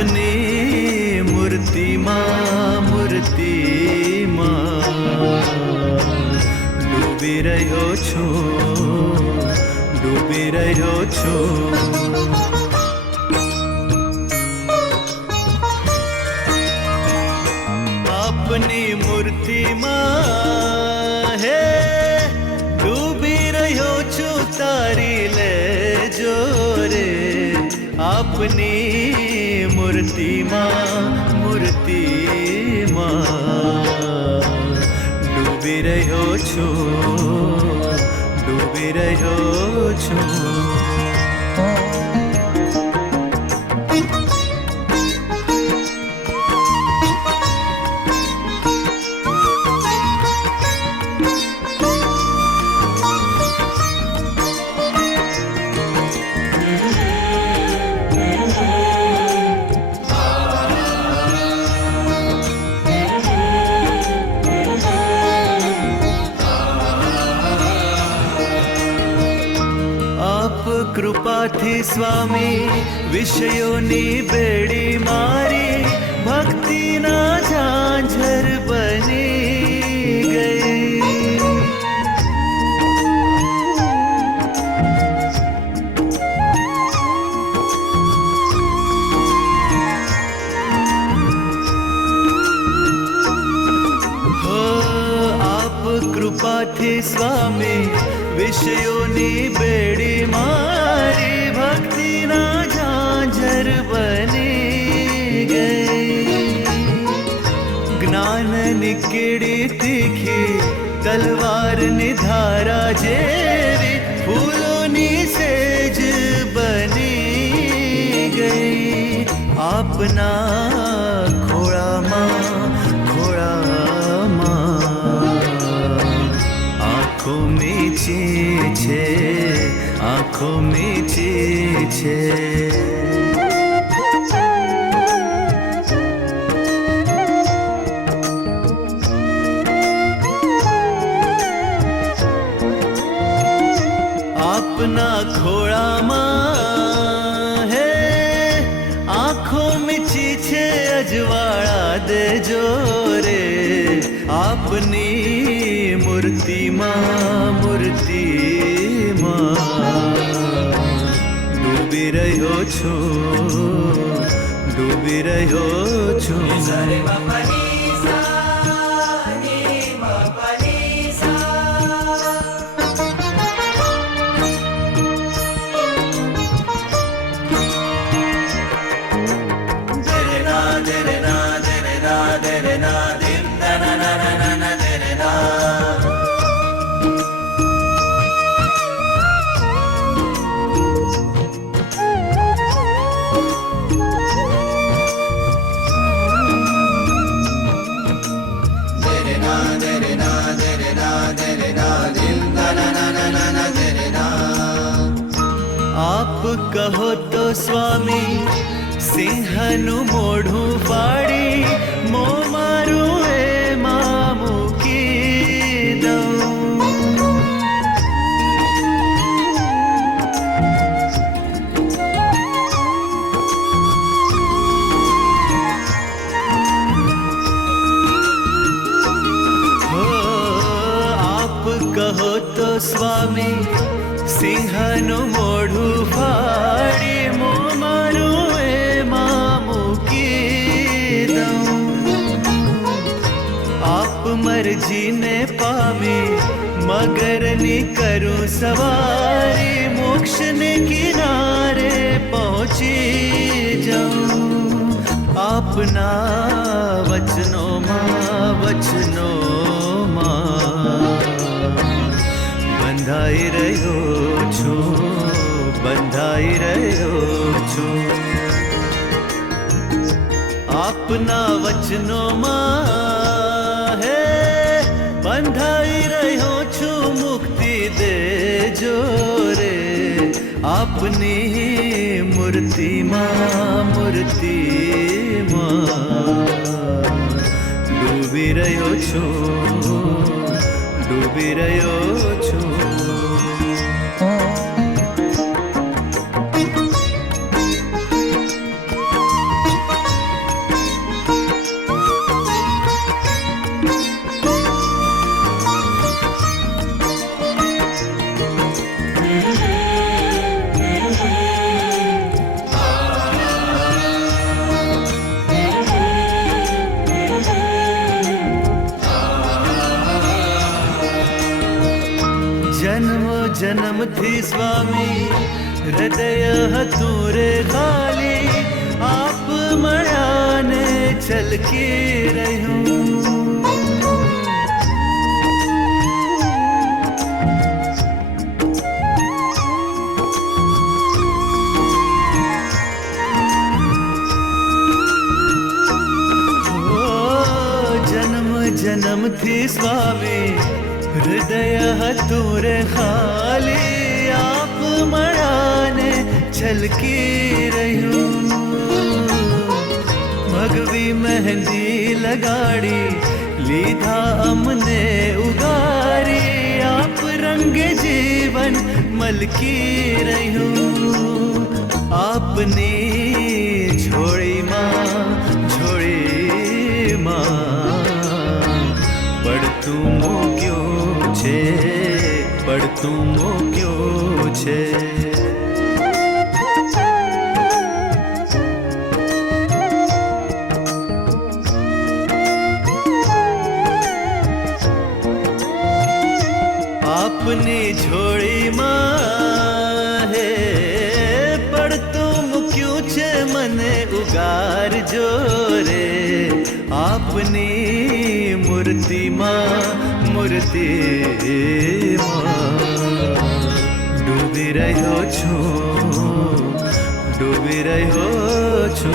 આપની મૂર્તિમાં ડૂબી રહ્યો છું આપની મૂર્તિમાં હે ડૂબી રહ્યો છું તારી લેજો રે આપની મૂર્તિમાં ડૂબી રહ્યો છું કૃપાથી સ્વામી વિષયોની બેડી મારી ભક્તિના ઝાંઝર બની ગઈ હો આપ કૃપાથી સ્વામી વિષયોની બેડી મારી ભક્તિના ઝાંઝર બની ગઈ જ્ઞાનની કીડી તીખી તલવારની ધારા જેવી ફૂલોની સેજ બની ગઈ આપના ખોળામાં આંખો મીચી છે આપના ખોળામાં હે આંખો મીચી છે અજવાળા દેજો રે આપની મૂર્તિમાં ડૂબી રહ્યો છું આપ કહો તો સ્વામી સિંહનું મોઢું ફાડી મો મારું એમાં મૂકી દઉં આપ કહો તો સ્વામી સિંહનું મોઢું ફાડી મો મારું એમાં મૂકી દઉં આપ મરજીને પામી મગરની કરું સવારી મોક્ષને કિનારે પહોંચી જાઉં આપના વચનોમાં બંધાઈ રહ્યો છું આપના વચનોમાં હે બંધાઈ રહ્યો છું મુક્તિ દેજો રે આપની મૂર્તિમાં ડૂબી રહ્યો છું જન્મથી સ્વામી હૃદય હતું રે ખાલી આપ મળ્યા ને છલકી રહ્યું જન્મથી સ્વામી હૃદય હતું રે ખાલી આપ મળ્યાને છલકી રહ્યું ભગવી મહેંદી લગાડી લીધા અમને ઉગારી આપ રંગે જીવન મલકી રહ્યું આપની ઝોળીમાં પડતું મૂક્યું છે પડતું મૂક્યું છે આપની ઝોળીમાં હે પડતું મૂક્યું છે મને ઉગારજો રે આપની મૂર્તિમાં ડૂબી રહ્યો છું